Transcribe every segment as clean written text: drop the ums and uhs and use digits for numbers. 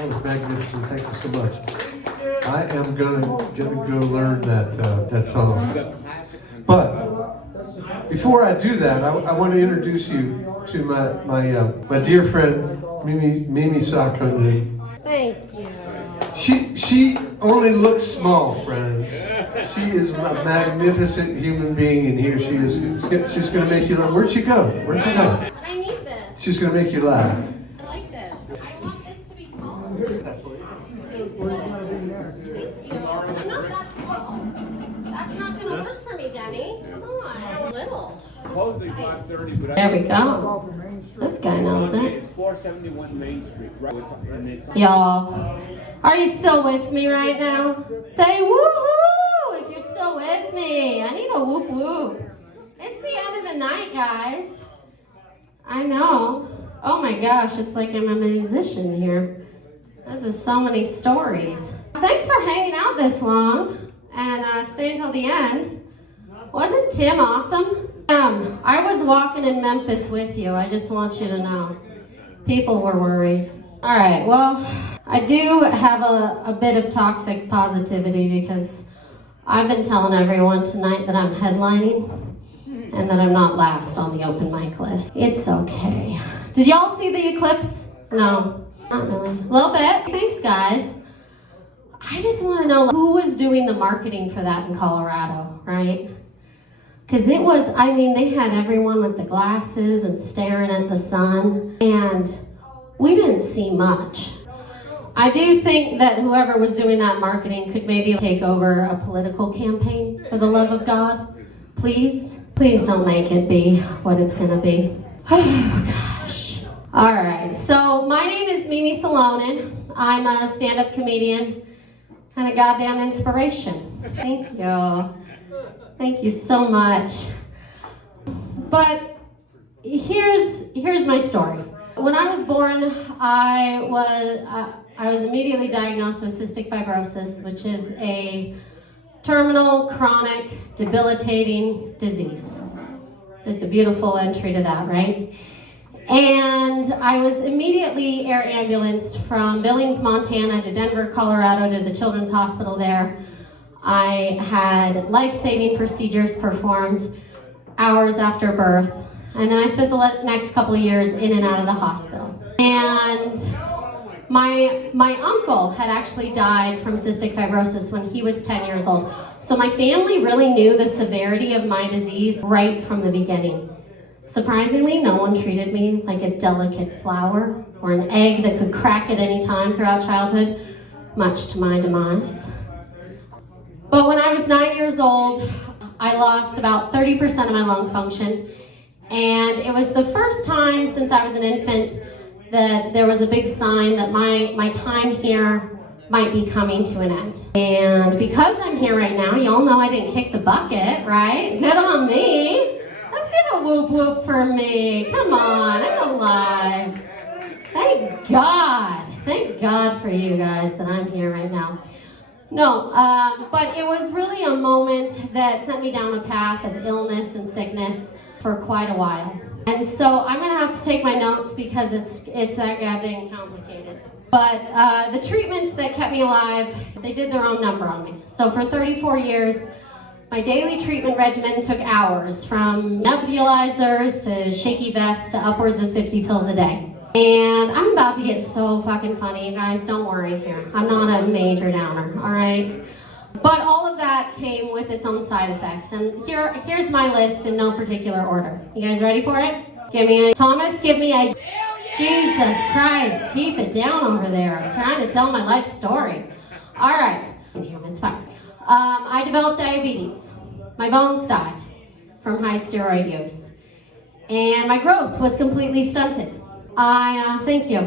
That was magnificent. Thank you so much. I am gonna go learn that song. But before I do that, I want to introduce you to my dear friend Mimi Sakon. Thank you. She only looks small, friends. She is a magnificent human being, and here she is. She's gonna make you laugh. Where'd she go? Where'd she go? But I need this. She's gonna make you laugh. I like this. I want this to be taller. So small. Thank you. I'm not that small. That's not gonna work for me, Denny. Come on. I'm little. Supposedly 5:30, but There we go. This guy knows it. It's 471 Main Street, right? Y'all, are you still with me right now? Say woohoo if you're still with me. I need a whoop whoop. It's the end of the night, guys. I know. Oh my gosh, it's like I'm a musician here. This is so many stories. Thanks for hanging out this long and stay until the end. Wasn't Tim awesome? I was walking in Memphis with you. I just want you to know. People were worried. All right, well, I do have a bit of toxic positivity because I've been telling everyone tonight that I'm headlining and that I'm not last on the open mic list. It's okay. Did y'all see the eclipse? No, not really. A little bit. Thanks, guys. I just want to know who was doing the marketing for that in Colorado, right? Because it was, I mean, they had everyone with the glasses and staring at the sun, and we didn't see much. I do think that whoever was doing that marketing could maybe take over a political campaign, for the love of God. Please, please don't make it be what it's gonna be. Oh gosh. All right, so my name is Mimi Salonen. I'm a stand-up comedian and a goddamn inspiration. Thank you. Thank you so much. But here's my story. When I was born, I was immediately diagnosed with cystic fibrosis, which is a terminal, chronic, debilitating disease. Just a beautiful entry to that, right? And I was immediately air ambulanced from Billings, Montana to Denver, Colorado to the Children's Hospital there. I had life-saving procedures performed hours after birth. And then I spent the next couple of years in and out of the hospital. And my uncle had actually died from cystic fibrosis when he was 10 years old. So my family really knew the severity of my disease right from the beginning. Surprisingly, no one treated me like a delicate flower or an egg that could crack at any time throughout childhood, much to my demise. But when I was 9 years old, I lost about 30% of my lung function. And it was the first time since I was an infant that there was a big sign that my time here might be coming to an end. And because I'm here right now, y'all know I didn't kick the bucket, right? Good on me. Let's give a whoop whoop for me. Come on, I'm alive. Thank God. Thank God for you guys that I'm here right now. No, but it was really a moment that sent me down a path of illness and sickness for quite a while. And so I'm gonna have to take my notes because it's that goddamn complicated. But the treatments that kept me alive, they did their own number on me. So for 34 years, my daily treatment regimen took hours, from nebulizers to shaky vests to upwards of 50 pills a day. And I'm about to get so fucking funny, you guys, don't worry here. I'm not a major downer, all right? But all of that came with its own side effects. And here's my list in no particular order. You guys ready for it? Thomas, give me a, Jesus Christ, keep it down over there. I'm trying to tell my life story. All right, it's fine. I developed diabetes. My bones died from high steroid use. And my growth was completely stunted. Thank you.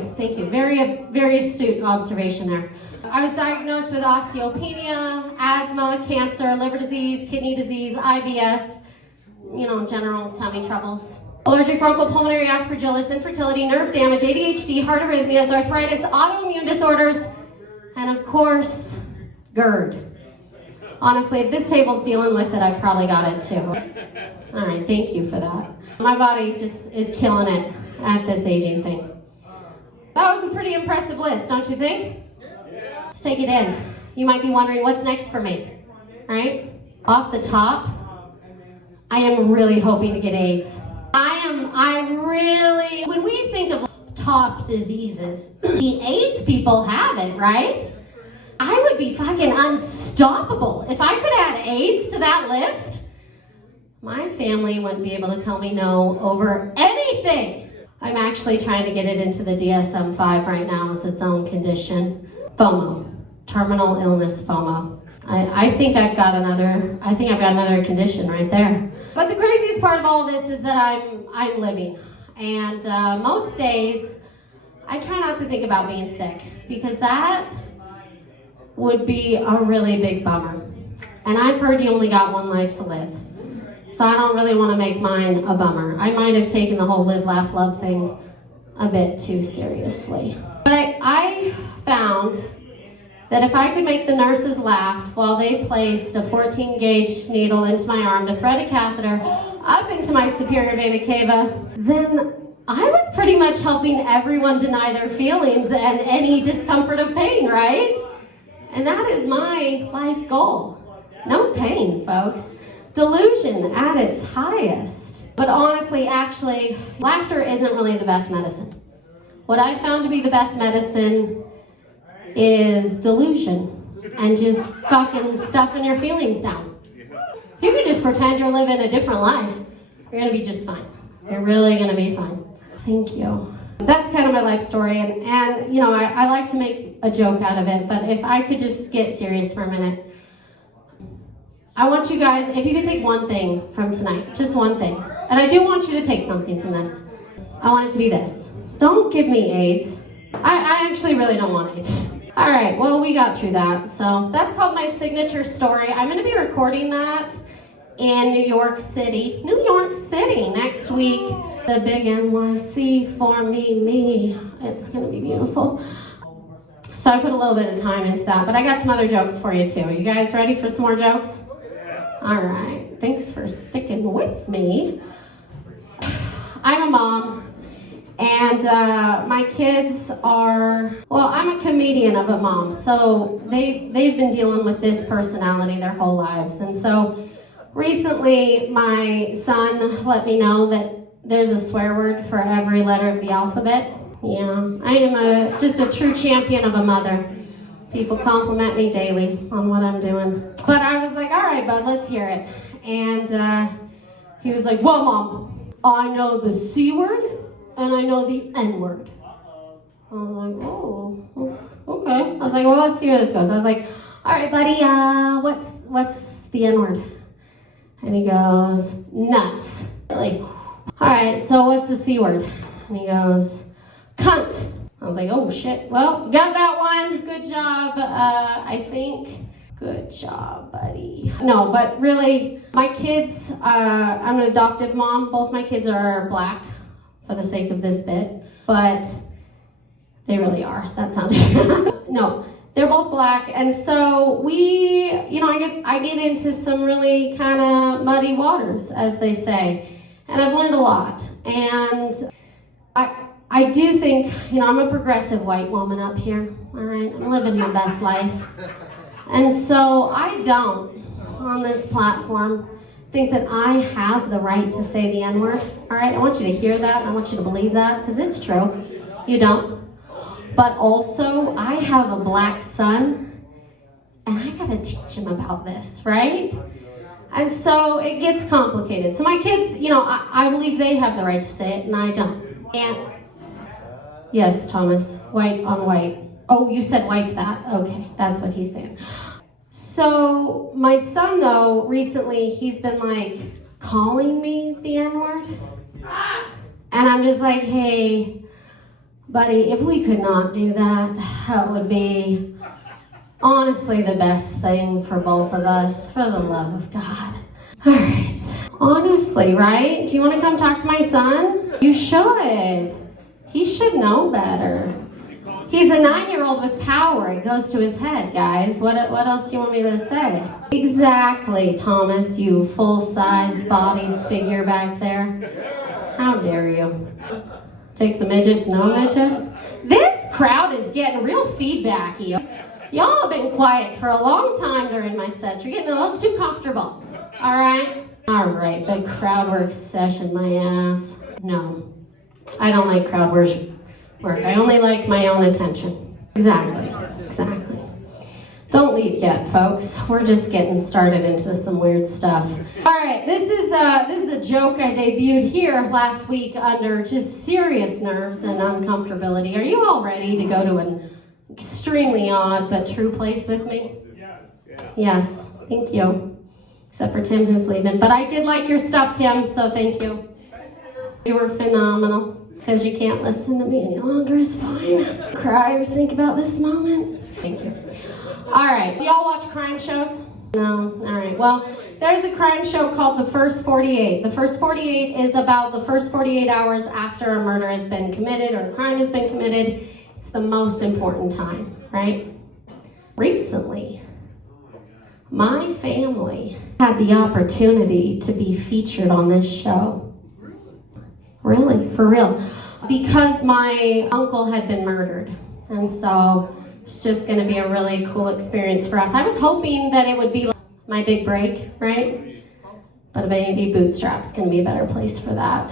Very astute observation there. I was diagnosed with osteopenia, asthma, cancer, liver disease, kidney disease, IBS, general tummy troubles. Allergic bronchopulmonary aspergillosis, infertility, nerve damage, ADHD, heart arrhythmias, arthritis, autoimmune disorders, and of course, GERD. Honestly, if this table's dealing with it, I've probably got it too. All right, thank you for that. My body just is killing it at this aging thing. That was a pretty impressive list, don't you think? Let's take it in. You might be wondering, what's next for me, right? Off the top, I am really hoping to get AIDS. When we think of top diseases, the AIDS people have it, right? I would be fucking unstoppable. If I could add AIDS to that list, my family wouldn't be able to tell me no over anything. I'm actually trying to get it into the DSM-5 right now as its own condition. FOMO, terminal illness FOMO. I think I've got another condition right there. But the craziest part of all this is that I'm living. And most days, I try not to think about being sick because that would be a really big bummer. And I've heard you only got one life to live. So I don't really want to make mine a bummer. I might have taken the whole live, laugh, love thing a bit too seriously. But I found that if I could make the nurses laugh while they placed a 14-gauge needle into my arm to thread a catheter up into my superior vena cava, then I was pretty much helping everyone deny their feelings and any discomfort of pain, right? And that is my life goal. No pain, folks. Delusion at its highest. But honestly, actually, laughter isn't really the best medicine. What I found to be the best medicine is delusion and just fucking stuffing your feelings down. You can just pretend you're living a different life. You're gonna be just fine. You're really gonna be fine. Thank you. That's kind of my life story, and you know, I like to make a joke out of it, but if I could just get serious for a minute. I want you guys, if you could take one thing from tonight, just one thing, and I do want you to take something from this. I want it to be this. Don't give me AIDS. I actually really don't want AIDS. All right, well, we got through that. So that's called my signature story. I'm gonna be recording that in New York City next week. The big NYC for me. It's gonna be beautiful. So I put a little bit of time into that, but I got some other jokes for you too. Are you guys ready for some more jokes? All right, thanks for sticking with me. I'm a mom, and my kids are, well, I'm a comedian of a mom, so they've been dealing with this personality their whole lives. And so recently, my son let me know that there's a swear word for every letter of the alphabet. Yeah, I am just a true champion of a mother. People compliment me daily on what I'm doing. But I was like, all right, bud, let's hear it. And he was like, well, Mom, I know the C word and I know the N word. I was like, oh, okay. I was like, well, let's see where this goes. I was like, all right, buddy, what's the N word? And he goes, nuts. Like, all right, so what's the C word? And he goes, cunt. I was like, oh shit, well, got that one, good job, I think. Good job, buddy. No, but really, my kids, I'm an adoptive mom. Both my kids are black for the sake of this bit, but they really are. That sounds, no, they're both black. And so we, you know, I get into some really kind of muddy waters, as they say. And I've learned a lot. And I do think, you know, I'm a progressive white woman up here, all right? I'm living my best life. And so I don't, on this platform, think that I have the right to say the N-word, all right? I want you to hear that. I want you to believe that, because it's true. You don't. But also, I have a black son, and I gotta teach him about this, right? And so it gets complicated. So my kids, you know, I believe they have the right to say it, and I don't. And yes, Thomas, white on white. Oh, you said wipe that? Okay, that's what he's saying. So my son, though, recently, he's been like calling me the N-word. And I'm just like, hey, buddy, if we could not do that, that would be honestly the best thing for both of us, for the love of God. All right, honestly, right? Do you want to come talk to my son? You should. He should know better. He's a 9-year-old with power. It goes to his head, guys. What else do you want me to say? Exactly, Thomas, you full-size bodied figure back there. How dare you? Takes a midget to know a midget? This crowd is getting real feedbacky. Y'all have been quiet for a long time during my sets. You're getting a little too comfortable. All right? All right, the crowd work session, my ass. No, I don't like crowd work. I only like my own attention. Exactly. Don't leave yet, folks. We're just getting started into some weird stuff. All right, this is a joke I debuted here last week under just serious nerves and uncomfortability. Are you all ready to go to an extremely odd but true place with me? Yes, thank you. Except for Tim, who's leaving. But I did like your stuff, Tim, so thank you. You were phenomenal. Because you can't listen to me any longer is fine. Cry or think about this moment. Thank you. All right, y'all watch crime shows? No? All right, well, there's a crime show called The First 48. The First 48 is about the first 48 hours after a murder has been committed or a crime has been committed. It's the most important time, right? Recently, my family had the opportunity to be featured on this show. Really, for real. Because my uncle had been murdered. And so it's just going to be a really cool experience for us. I was hoping that it would be like my big break, right? But maybe Bootstrap's going to be a better place for that.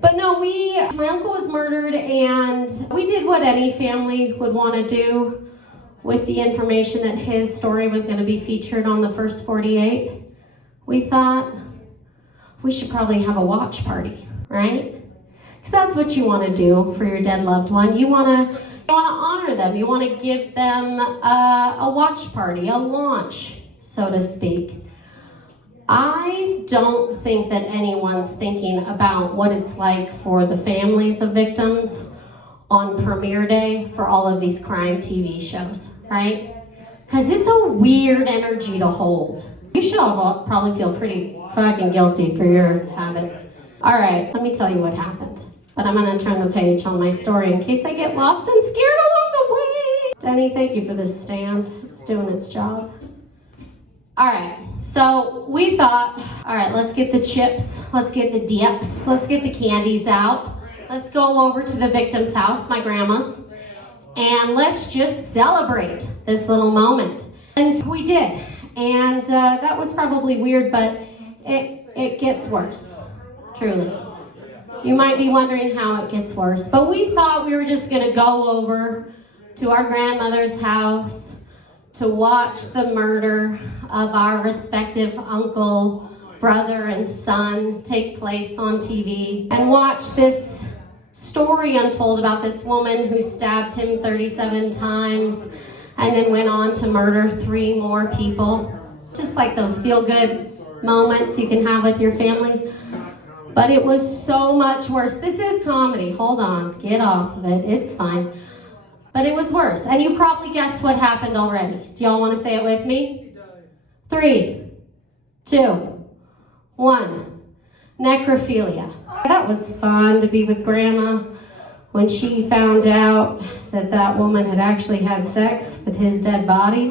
But no, my uncle was murdered, and we did what any family would want to do with the information that his story was going to be featured on The First 48. We thought we should probably have a watch party. Right? Because that's what you want to do for your dead loved one. You want to honor them. You want to give them a watch party, a launch, so to speak. I don't think that anyone's thinking about what it's like for the families of victims on premiere day for all of these crime TV shows, right? Because it's a weird energy to hold. You should all probably feel pretty fucking guilty for your habits. All right, let me tell you what happened. But I'm going to turn the page on my story in case I get lost and scared along the way. Denny, thank you for this stand. It's doing its job. All right, so we thought, all right, let's get the chips, let's get the dips, let's get the candies out. Let's go over to the victim's house, my grandma's, and let's just celebrate this little moment. And we did. And that was probably weird, but it gets worse. Truly. You might be wondering how it gets worse, but we thought we were just going to go over to our grandmother's house to watch the murder of our respective uncle, brother, and son take place on TV and watch this story unfold about this woman who stabbed him 37 times and then went on to murder 3 more people. Just like those feel-good moments you can have with your family. But it was so much worse. This is comedy. Hold on. Get off of it. It's fine. But it was worse. And you probably guessed what happened already. Do y'all want to say it with me? 3, 2, 1. Necrophilia. That was fun to be with Grandma when she found out that woman had actually had sex with his dead body.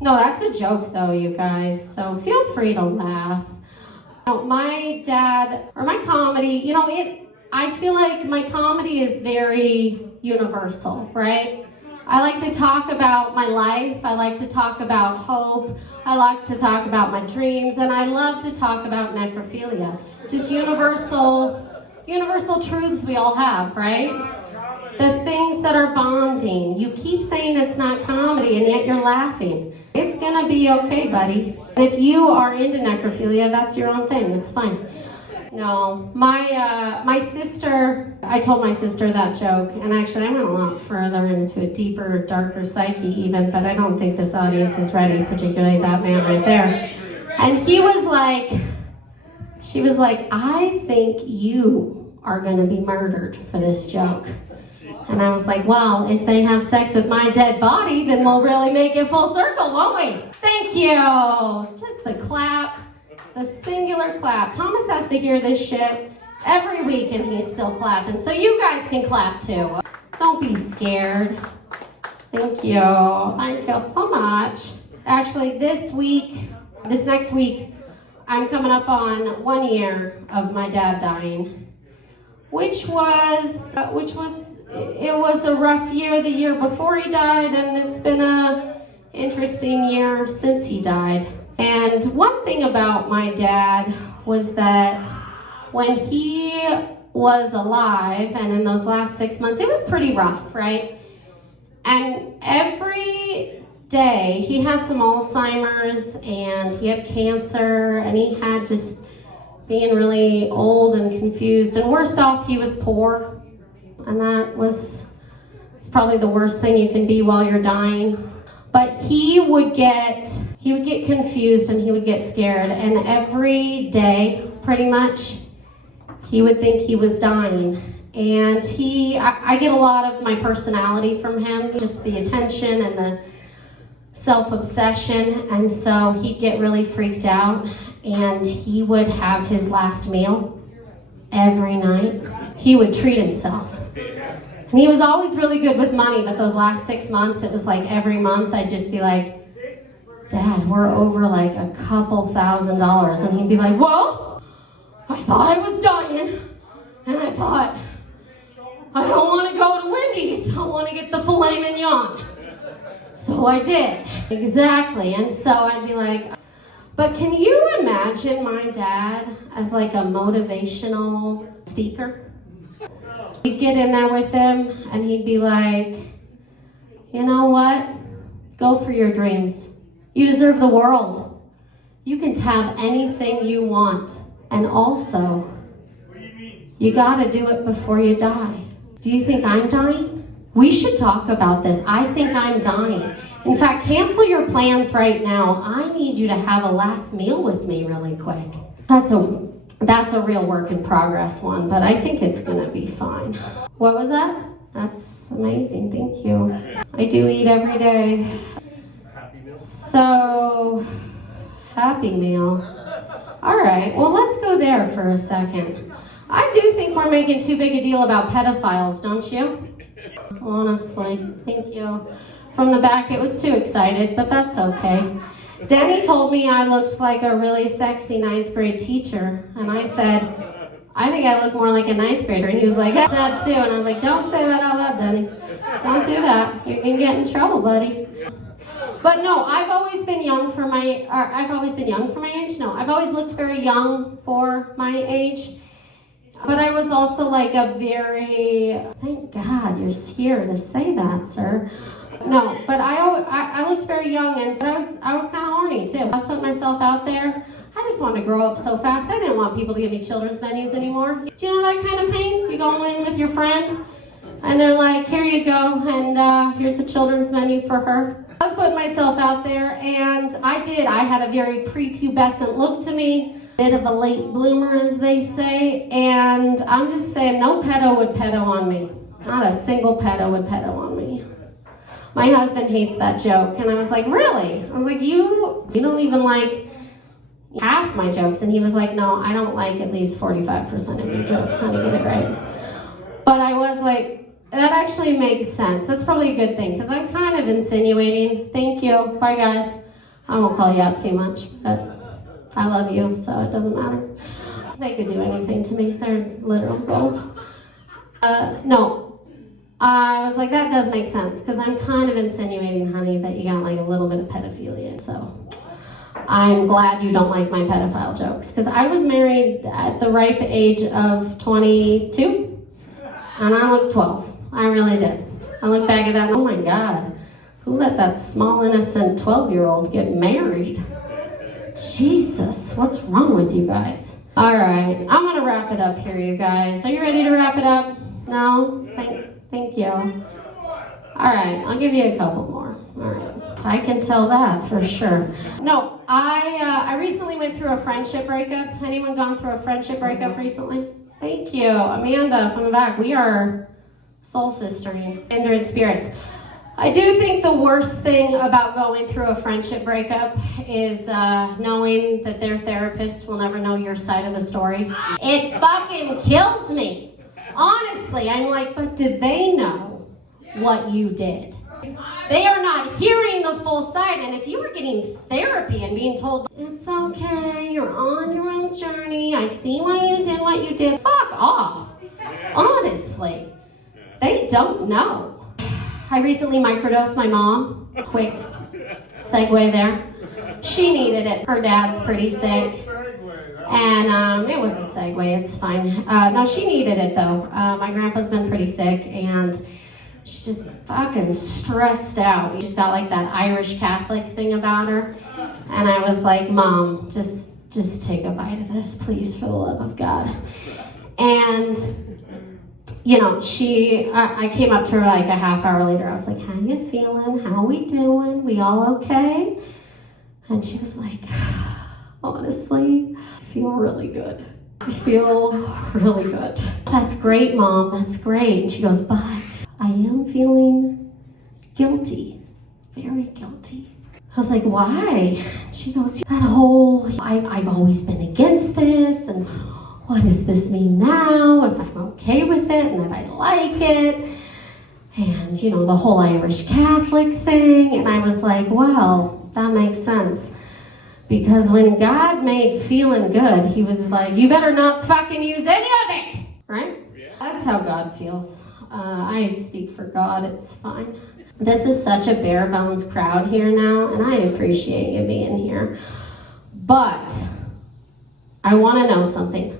No, that's a joke though, you guys. So feel free to laugh. My dad, or my comedy, I feel like my comedy is very universal, right? I like to talk about my life. I like to talk about hope. I like to talk about my dreams, and I love to talk about necrophilia. Just universal truths we all have, right? The things that are bonding. You keep saying it's not comedy, and yet you're laughing. It's gonna be okay, buddy. If you are into necrophilia, that's your own thing. It's fine. No, my sister, I told my sister that joke, and actually I went a lot further into a deeper, darker psyche even, but I don't think this audience is ready, particularly that man right there. And she was like, I think you are gonna be murdered for this joke. And I was like, well, if they have sex with my dead body, then we'll really make it full circle, won't we? Thank you. Just the clap, the singular clap. Thomas has to hear this shit every week and he's still clapping. So you guys can clap too. Don't be scared. Thank you. Thank you so much. Actually, this next week, I'm coming up on 1 year of my dad dying, which was it was a rough year the year before he died, and it's been a interesting year since he died. And one thing about my dad was that when he was alive, and in those last 6 months, it was pretty rough, right? And every day, he had some Alzheimer's, and he had cancer, and he had just being really old and confused, and worse off, he was poor. And it's probably the worst thing you can be while you're dying. But he would get confused and he would get scared, and every day, pretty much, he would think he was dying. And I get a lot of my personality from him, just the attention and the self-obsession, and so he'd get really freaked out, and he would have his last meal every night. He would treat himself. And he was always really good with money, but those last 6 months, it was like every month I'd just be like, Dad, we're over like a couple $1,000s. And he'd be like, well, I thought I was dying. And I thought, I don't want to go to Wendy's. I want to get the filet mignon. So I did. Exactly. And so I'd be like, but can you imagine my dad as like a motivational speaker? We'd get in there with him, and he'd be like, you know what? Go for your dreams. You deserve the world. You can have anything you want. And also, you gotta do it before you die. Do you think I'm dying? We should talk about this. I think I'm dying. In fact, cancel your plans right now. I need you to have a last meal with me really quick. That's a real work in progress one, but I think it's gonna be fine. What was that? That's amazing, thank you. I do eat every day. So, Happy Meal. All right, well, let's go there for a second. I do think we're making too big a deal about pedophiles, don't you? Honestly, thank you. From the back, it was too excited, but that's okay. Denny told me I looked like a really sexy 9th grade teacher, and I said, I think I look more like a 9th grader, and he was like, that too, and I was like, don't say that out loud, Denny. Don't do that. You can get in trouble, buddy. But no, I've always been young for my age. No, I've always looked very young for my age. But I was also like thank God you're here to say that, sir. No, but I looked very young, and I was kind of horny too. I was putting myself out there. I just wanted to grow up so fast. I didn't want people to give me children's menus anymore. Do you know that kind of pain? You go in with your friend, and they're like, here you go, and here's a children's menu for her. I was putting myself out there, and I did. I had a very prepubescent look to me. Bit of a late bloomer, as they say, and I'm just saying, no pedo would pedo on me. Not a single pedo would pedo on me. My husband hates that joke, and I was like, really? I was like, you don't even like half my jokes, and he was like, no, I don't like at least 45% of your jokes, honey, get it right. But I was like, that actually makes sense. That's probably a good thing, because I'm kind of insinuating. Thank you. Bye, guys. I won't call you out too much, but I love you, so it doesn't matter. They could do anything to me. They're literal gold. No. I was like, that does make sense, because I'm kind of insinuating, honey, that you got like a little bit of pedophilia. So I'm glad you don't like my pedophile jokes, because I was married at the ripe age of 22, and I looked 12. I really did. I look back at that, and oh my God, who let that small, innocent 12-year-old get married? Jesus, what's wrong with you guys? All right, I'm gonna wrap it up here, you guys. Are you ready to wrap it up? No? Thank you. All right, I'll give you a couple more. All right, I can tell that for sure. No, I recently went through a friendship breakup. Anyone gone through a friendship breakup recently? Thank you, Amanda from the back. We are soul sistering, kindred spirits. I do think the worst thing about going through a friendship breakup is knowing that their therapist will never know your side of the story. It fucking kills me. Honestly, I'm like, but did they know what you did? They are not hearing the full side, and if you were getting therapy and being told, it's okay, you're on your own journey, I see why you did what you did, fuck off. Honestly. They don't know. I recently microdosed my mom. Quick segue there. She needed it. Her dad's pretty sick. And it was a segue, it's fine. No, she needed it though. My grandpa's been pretty sick and she's just fucking stressed out. She's got like that Irish Catholic thing about her. And I was like, Mom, just take a bite of this, please, for the love of God. And, you know, I came up to her like a half hour later. I was like, how you feeling? How we doing? We all okay? And she was like, honestly, I feel really good. I feel really good. That's great, Mom, that's great. And she goes, but I am feeling guilty, very guilty. I was like, why? She goes, that whole, I've always been against this, and what does this mean now, if I'm okay with it, and if I like it, and you know, the whole Irish Catholic thing, and I was like, well, that makes sense. Because when God made feeling good, he was like, you better not fucking use any of it, right? Yeah. That's how God feels. I speak for God, it's fine. This is such a bare bones crowd here now, and I appreciate you being here. But I want to know something.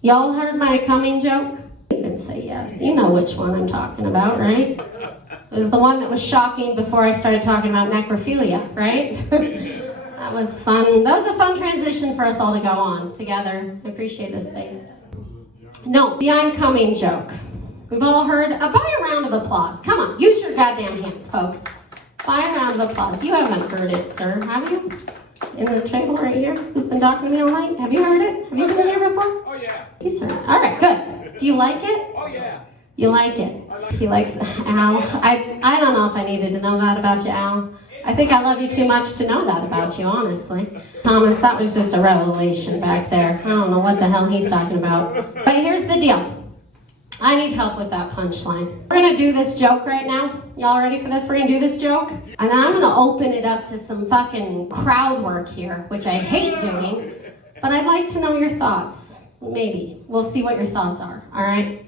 Y'all heard my coming joke? You can say yes. You know which one I'm talking about, right? It was the one that was shocking before I started talking about necrophilia, right? That was fun. That was a fun transition for us all to go on together. I appreciate this space. No, the I'm coming joke. We've all heard, buy a round of applause. Come on, use your goddamn hands, folks. Buy a round of applause. You haven't heard it, sir, have you? In the table right here, who's been talking to me all night? Have you heard it? Have you been here before? Oh yeah. He's heard it. All right, good. Do you like it? Oh yeah. You like it? He likes Al. I don't know if I needed to know that about you, Al. I think I love you too much to know that about you, honestly. Thomas, that was just a revelation back there. I don't know what the hell he's talking about. But here's the deal. I need help with that punchline. We're gonna do this joke right now. Y'all ready for this? We're gonna do this joke. And then I'm gonna open it up to some fucking crowd work here, which I hate doing. But I'd like to know your thoughts. Maybe. We'll see what your thoughts are, all right?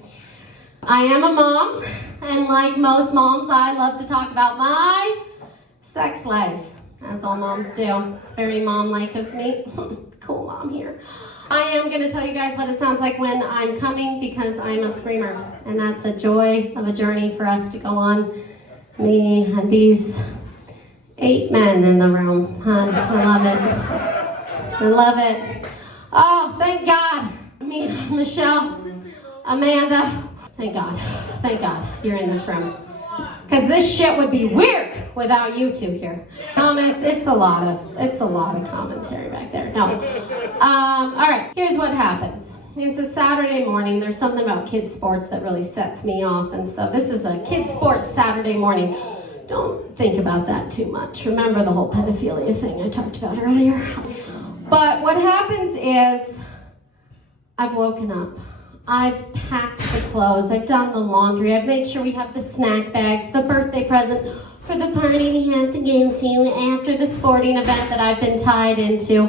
I am a mom, and like most moms, I love to talk about my sex life, as all moms do. It's very mom-like of me. Cool mom here. I am going to tell you guys what it sounds like when I'm coming because I'm a screamer. And that's a joy of a journey for us to go on. Me and these 8 men in the room. I love it. I love it. Oh, thank God. Me, Michelle, Amanda. Thank God you're in this room. Because this shit would be weird without you two here. Thomas, it's a lot of commentary back there. No. All right, here's what happens. It's a Saturday morning. There's something about kids' sports that really sets me off. And so this is a kids' sports Saturday morning. Don't think about that too much. Remember the whole pedophilia thing I talked about earlier. But what happens is I've woken up. I've packed the clothes, I've done the laundry, I've made sure we have the snack bags, the birthday present for the party we have to go to after the sporting event that I've been tied into.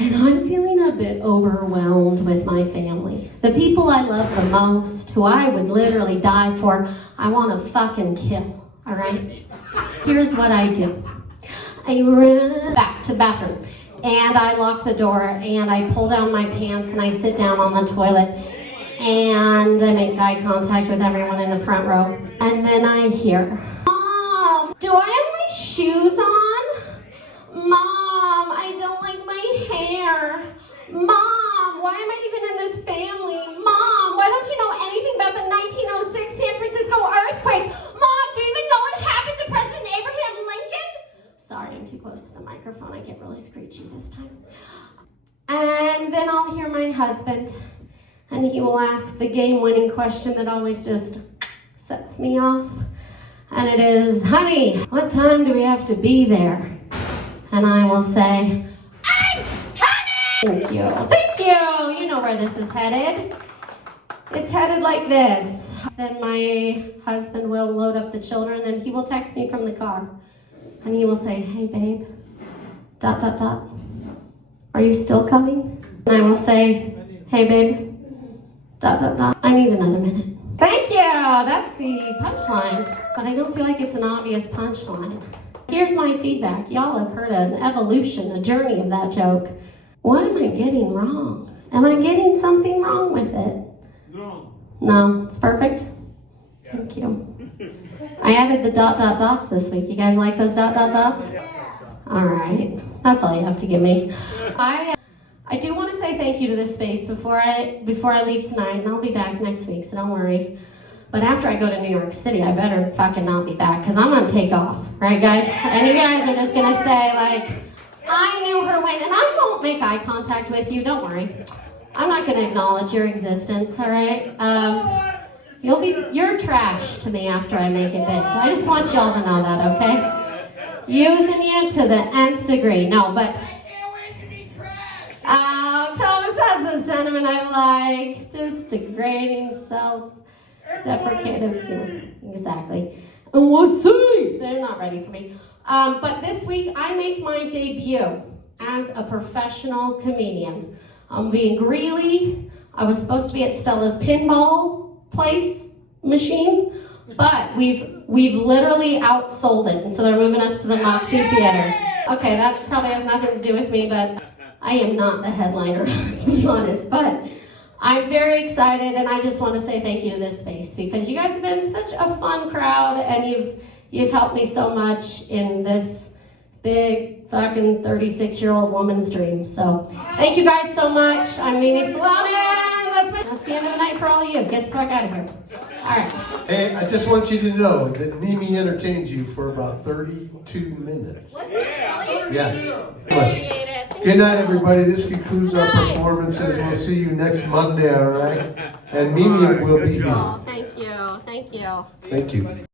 And I'm feeling a bit overwhelmed with my family. The people I love the most, who I would literally die for, I want to fucking kill, all right? Here's what I do. I run back to the bathroom, and I lock the door, and I pull down my pants, and I sit down on the toilet, and I make eye contact with everyone in the front row. And then I hear, Mom, do I have my shoes on? Mom, I don't like my hair. Mom, why am I even in this family? Mom, why don't you know anything about the 1906 San Francisco earthquake? Mom, do you even know what happened to President Abraham Lincoln? Sorry, I'm too close to the microphone. I get really screechy this time. And then I'll hear my husband. And he will ask the game-winning question that always just sets me off. And it is, honey, what time do we have to be there? And I will say, I'm coming! Thank you. Thank you! You know where this is headed. It's headed like this. Then my husband will load up the children and he will text me from the car. And he will say, hey, babe, ... Are you still coming? And I will say, hey, babe, ... I need another minute. Thank you. That's the punchline, but I don't feel like it's an obvious punchline. Here's my feedback. Y'all have heard an evolution, a journey of that joke. What am I getting wrong? Am I getting something wrong with it? No. No, it's perfect. Thank you. I added the dots this week. You guys like those dots? All right. That's all you have to give me. I do want to say thank you to this space before I leave tonight, and I'll be back next week, so don't worry. But after I go to New York City, I better fucking not be back, because I'm going to take off. Right, guys? And you guys are just going to say, like, I knew her when, and I won't make eye contact with you. Don't worry. I'm not going to acknowledge your existence, all right? You're trash to me after I make it big. I just want y'all to know that, okay? Using you to the nth degree. No, but... Thomas has the sentiment I like. Just degrading, self-deprecative humor. Exactly. And we'll see. They're not ready for me. But this week, I make my debut as a professional comedian. I'm being Greeley. I was supposed to be at Stella's pinball place machine, but we've literally outsold it, and so they're moving us to the Moxie Theater. Okay, that probably has nothing to do with me, but I am not the headliner, let's be honest, but I'm very excited, and I just want to say thank you to this space, because you guys have been such a fun crowd, and you've helped me so much in this big fucking 36-year-old woman's dream. So thank you guys so much. I'm Mimi Salonen. That's the end of the night for all of you. Get the fuck out of here. All right. Hey, I just want you to know that Mimi entertained you for about 32 minutes. Was it really? Yeah. Appreciate it. Thank Good night, you. everybody. This concludes our Good night. performances. We'll see you next Monday, all right? And Mimi will be here. Thank you. Thank you. Thank you.